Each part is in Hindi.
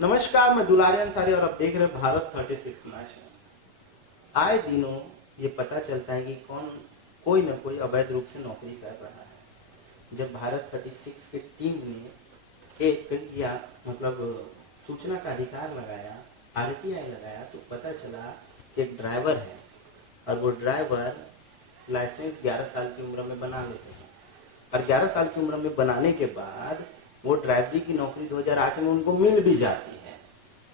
नमस्कार, मैं दुलारे अंसारी और आप देख रहे हैं भारत 36 मैच। आए दिनों ये पता चलता है कि कोई न कोई अवैध रूप से नौकरी कर रहा है। जब भारत 36 की टीम ने एक या मतलब सूचना का अधिकार लगाया, आरटीआई लगाया, तो पता चला कि एक ड्राइवर है और वो ड्राइवर लाइसेंस 11 साल की उम्र में बना लेते हैं और 11 साल की उम्र में बनाने के बाद वो ड्राइवरी की नौकरी 2008 में उनको मिल भी जाती है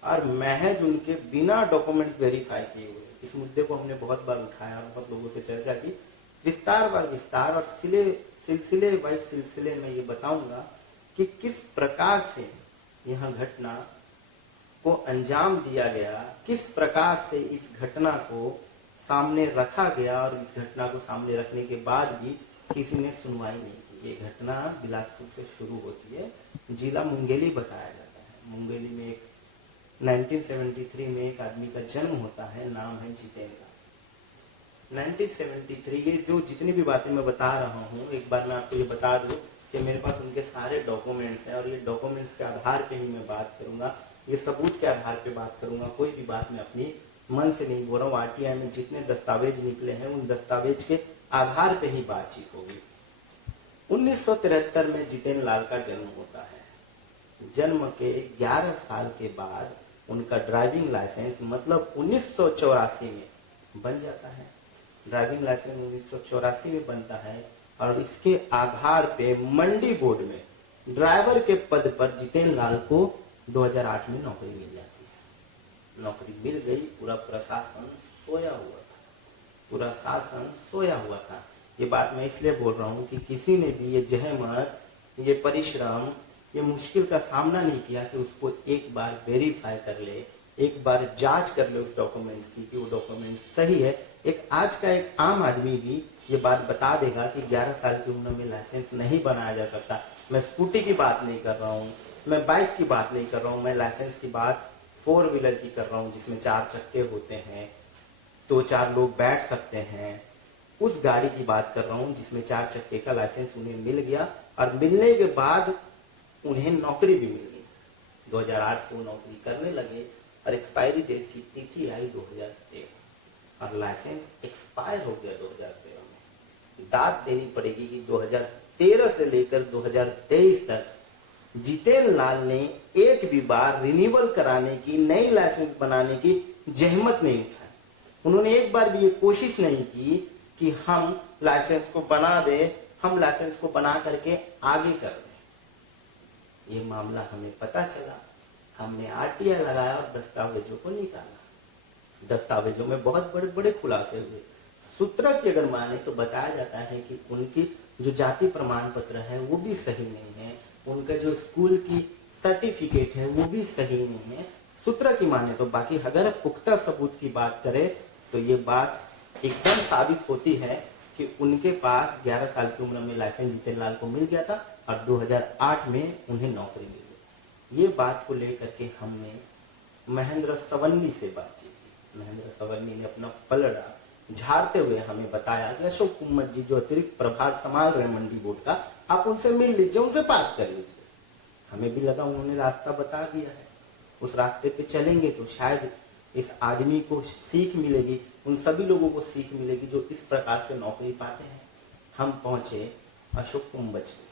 और महज उनके बिना डॉक्यूमेंट्स वेरीफाई किए हुए। इस मुद्दे को हमने बहुत बार उठाया और बहुत लोगों से चर्चा की, विस्तार और सिलसिले में ये बताऊंगा कि किस प्रकार से यह घटना को अंजाम दिया गया, किस प्रकार से इस घटना को सामने रखा गया और इस घटना को सामने रखने के बाद भी किसी ने सुनवाई नहीं की। ये घटना बिलासपुर से शुरू होती है, जिला मुंगेली बताया जाता है। मुंगेली में एक 1973 में एक आदमी का जन्म होता है, नाम है जितेन का। 1973 ये जो जितनी भी बातें मैं बता रहा हूँ, एक बार मैं आपको ये बता दूं कि मेरे पास उनके सारे डॉक्यूमेंट्स हैं और ये डॉक्यूमेंट्स के आधार पे ही मैं बात करूंगा, ये सबूत के आधार पे बात करूंगा। कोई भी बात मैं अपनी मन से नहीं बोल रहा हूँ। आरटीआई में जितने दस्तावेज निकले हैं उन दस्तावेज के आधार पे ही बातचीत होगी। 1973 में जितेन लाल का जन्म होता है। जन्म के 11 साल के बाद उनका ड्राइविंग लाइसेंस मतलब 1984 में बन जाता है। ड्राइविंग लाइसेंस 1984 में बनता है और इसके आधार पे मंडी बोर्ड में ड्राइवर के पद पर जितेन लाल को 2008 में नौकरी मिल जाती है। नौकरी मिल गई, पूरा प्रशासन सोया हुआ था, पूरा शासन सोया हुआ था। ये बात मैं इसलिए बोल रहा हूँ कि किसी ने भी ये जहमत, ये परिश्रम, ये मुश्किल का सामना नहीं किया कि उसको एक बार वेरीफाई कर ले, एक बार जांच कर ले उस डॉक्यूमेंट्स की कि वो डॉक्यूमेंट सही है। आज का एक आम आदमी भी ये बात बता देगा कि 11 साल की उम्र में लाइसेंस नहीं बनाया जा सकता। मैं स्कूटी की बात नहीं कर रहा हूँ, मैं बाइक की बात नहीं कर रहा हूँ, मैं लाइसेंस की बात 4 व्हीलर की कर रहा हूँ जिसमें 4 चक्के होते हैं, 2-4 लोग बैठ सकते हैं। उस गाड़ी की बात कर रहा हूँ जिसमें 4 चक्के का लाइसेंस उन्हें मिल गया और मिलने के बाद उन्हें नौकरी भी मिल गई। 2008 से वो नौकरी करने लगे और एक्सपायरी डेट की तिथि आई 2013 और लाइसेंस एक्सपायर हो गया 2013 में। दाद देनी पड़ेगी कि 2013 से लेकर 2023 तक जितेन लाल ने एक भी बार रिन्यूअल कराने की, नई लाइसेंस बनाने की जहमत नहीं उठाई। उन्होंने एक बार भी ये कोशिश नहीं की कि हम लाइसेंस को बना दें, हम लाइसेंस को बना करके आगे कर दें। ये मामला हमें पता चला, हमने आरटीआई लगाया और दस्तावेजों को निकाला। दस्तावेजों में बहुत बड़े बड़े खुलासे हुए। सूत्रक की अगर माने तो बताया जाता है कि उनकी जो जाति प्रमाण पत्र है वो भी सही नहीं है, उनका जो स्कूल की सर्टिफिकेट है वो भी सही नहीं है। सूत्र की माने तो। बाकी अगर पुख्ता सबूत की बात करें तो ये बात एकदम साबित होती है कि उनके पास 11 साल की उम्र में लाइसेंस जितेन लाल को मिल गया था और 2008 में उन्हें नौकरी मिल गई। ये बात को लेकर के हमने महेंद्र सवन्नी से बातचीत की। महेंद्र सवन्नी ने अपना पलड़ा झाड़ते हुए हमें बताया कि अशोक कुमार जी जो अतिरिक्त प्रभार संभाल रहे मंडी बोर्ड का, आप उनसे मिल लीजिए, उनसे बात कर लीजिए। हमें भी लगा उन्होंने रास्ता बता दिया है, उस रास्ते पे चलेंगे तो शायद इस आदमी को सीख मिलेगी, उन सभी लोगों को सीख मिलेगी जो इस प्रकार से नौकरी पाते हैं। हम पहुंचे अशोक कुंभज में।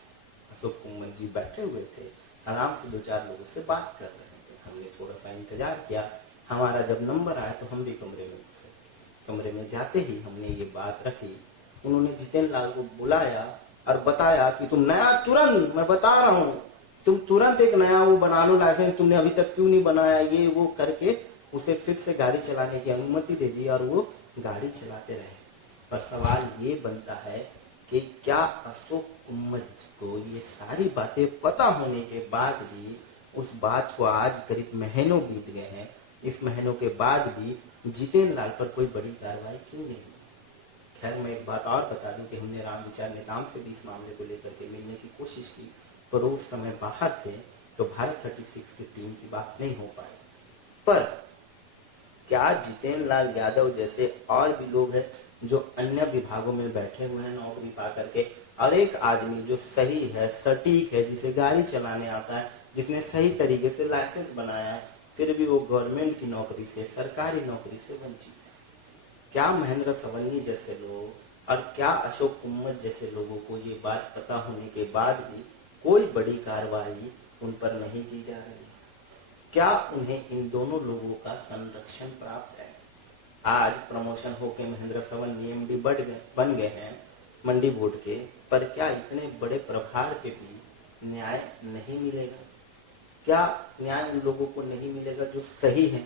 अशोक कुंभज जी बैठे हुए थे, आराम से 2-4 लोगों से बात कर रहे थे। हमने थोड़ा सा इंतजार किया, हमारा जब नंबर आया तो हम भी कमरे में थे। कमरे में जाते ही हमने ये बात रखी। उन्होंने जितेन लाल को बुलाया और बताया कि तुम नया तुरंत, मैं बता रहा हूँ, तुम तुरंत एक नया वो बना लो लाइसेंस, तुमने अभी तक क्यों नहीं बनाया, ये वो करके उसे फिर से गाड़ी चलाने की अनुमति दे दी और वो गाड़ी चलाते रहे। पर सवाल ये बनता है कि क्या अशोक कुमार को ये सारी बातें पता होने के बाद भी उस बात को आज करीब महीनों बीत गए हैं, इस महीनों के बाद भी जितेन लाल पर कोई बड़ी कार्रवाई क्यों नहीं? खैर मैं एक बात और बता दूं कि हमने राम विचार नेताम से भी इस मामले को लेकर के मिलने की कोशिश की, पर उस समय बाहर थे तो भारत 36 की टीम की बात नहीं हो पाई। पर क्या जितेन लाल यादव जैसे और भी लोग हैं जो अन्य विभागों में बैठे हुए हैं नौकरी पा करके, और एक आदमी जो सही है, सटीक है, जिसे गाड़ी चलाने आता है, जिसने सही तरीके से लाइसेंस बनाया, फिर भी वो गवर्नमेंट की नौकरी से, सरकारी नौकरी से वंचित है। क्या महेंद्र सवन्नी जैसे लोग और क्या अशोक कुमार जैसे लोगों को ये बात पता होने के बाद भी कोई बड़ी कार्रवाई उन पर नहीं की जा रही है? क्या उन्हें इन दोनों लोगों का संरक्षण प्राप्त है? आज प्रमोशन होके महेंद्र सवन्नी एमडी बन गए हैं मंडी बोर्ड के, पर क्या इतने बड़े प्रभार पे भी न्याय नहीं मिलेगा? क्या न्याय उन लोगों को नहीं मिलेगा जो सही है?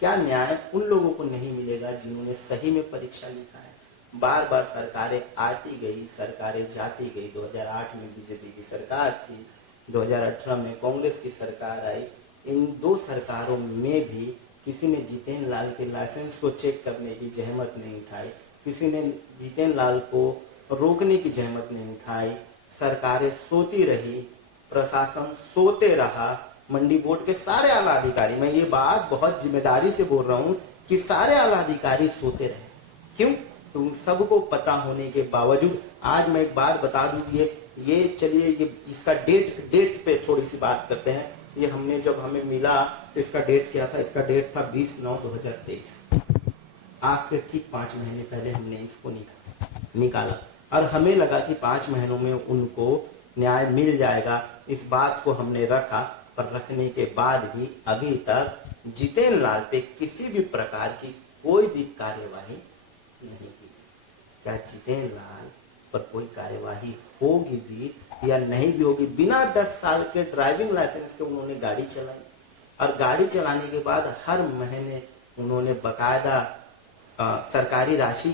क्या न्याय उन लोगों को नहीं मिलेगा जिन्होंने सही में परीक्षा लिखा है? बार बार सरकारें आती गई, सरकारें जाती गई। 2008 में बीजेपी की सरकार थी, 2018 में कांग्रेस की सरकार आई। इन दो सरकारों में भी किसी ने जितेंद्र लाल के लाइसेंस को चेक करने की जहमत नहीं उठाई, किसी ने जितेंद्र लाल को रोकने की जहमत नहीं उठाई। सरकारें सोती रही, प्रशासन सोते रहा, मंडी बोर्ड के सारे आला अधिकारी, मैं ये बात बहुत जिम्मेदारी से बोल रहा हूं कि सारे आला अधिकारी सोते रहे। क्यों? तुम सबको पता होने के बावजूद। आज मैं एक बात बता दूं, ये चलिए ये इसका डेट पे थोड़ी सी बात करते हैं। ये हमने जब हमें मिला तो इसका डेट क्या था? इसका डेट था 20/9/2023। आज से ठीक 5 महीने पहले हमने इसको निकाला और हमें लगा कि 5 महीनों में उनको न्याय मिल जाएगा। इस बात को हमने रखा, पर रखने के बाद भी अभी तक जितेंद्र लाल पे किसी भी प्रकार की कोई भी कार्यवाही नहीं की। क्या जितेंद्र लाल पर कोई कार्यवाही होगी भी या नहीं भी होगी? बिना 10 साल के ड्राइविंग लाइसेंस के उन्होंने गाड़ी चलाई और गाड़ी चलाने के बाद हर महीने उन्होंने बकायदा सरकारी राशि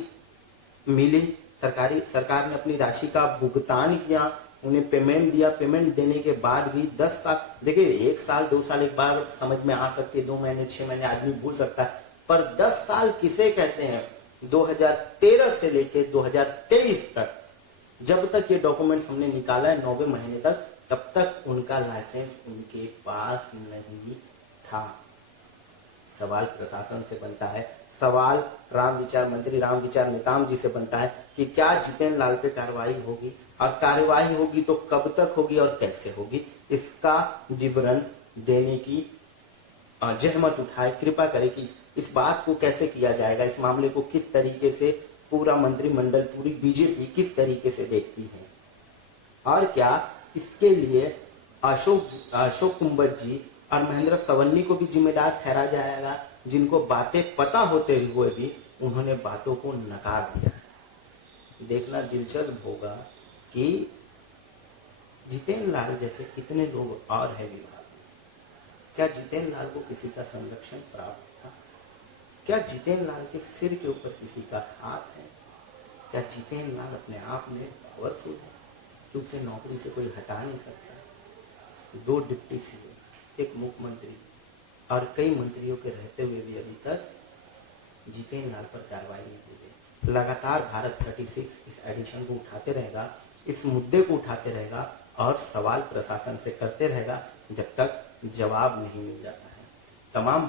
मिली, सरकार ने अपनी राशि का भुगतान किया, उन्हें पेमेंट दिया। पेमेंट देने के बाद भी 10 साल, देखिए 1 साल 2 साल एक बार समझ में आ सकती है, 2 महीने 6 महीने आदमी भूल सकता है, पर 10 साल किसे कहते हैं? 2013 से लेके 2023 तक, जब तक ये डॉक्यूमेंट्स हमने निकाला है 9वें महीने तक, तब तक उनका लाइसेंस उनके पास नहीं था। सवाल प्रशासन से बनता है, सवाल मंत्री रामविचार नेताम जी से बनता है कि क्या जितेंद्र लाल पे कार्रवाई होगी, और कार्रवाई होगी तो कब तक होगी और कैसे होगी? इसका विवरण देने की जहमत उठाए, कृपा करें कि इस बात को कैसे किया जाएगा, इस मामले को किस तरीके से पूरा मंत्रिमंडल, पूरी बीजेपी किस तरीके से देखती है, और क्या इसके लिए अशोक कुंबर जी और महेंद्र सवन्नी को भी जिम्मेदार ठहरा जाएगा, जिनको बातें पता होते हुए भी उन्होंने बातों को नकार दिया। देखना दिलचस्प होगा कि जितेंद्र लाल जैसे कितने लोग और है विभाग में। क्या जितेंद्र लाल को किसी का संरक्षण प्राप्त था? क्या जितेंद्र लाल के सिर के ऊपर किसी का हाथ है? क्या जितेंद्र लाल अपने आप में पावरफुल है कि उसे नौकरी से कोई हटा नहीं सकता? 2 डिप्टी सीएम, एक मुख्यमंत्री और कई मंत्रियों के रहते हुए भी अभी तक जितेंद्र लाल पर कार्रवाई नहीं की गई। लगातार भारत 36 इस एडिशन को उठाते रहेगा, इस मुद्दे को उठाते रहेगा और सवाल प्रशासन से करते रहेगा जब तक जवाब नहीं मिल जाता है। तमाम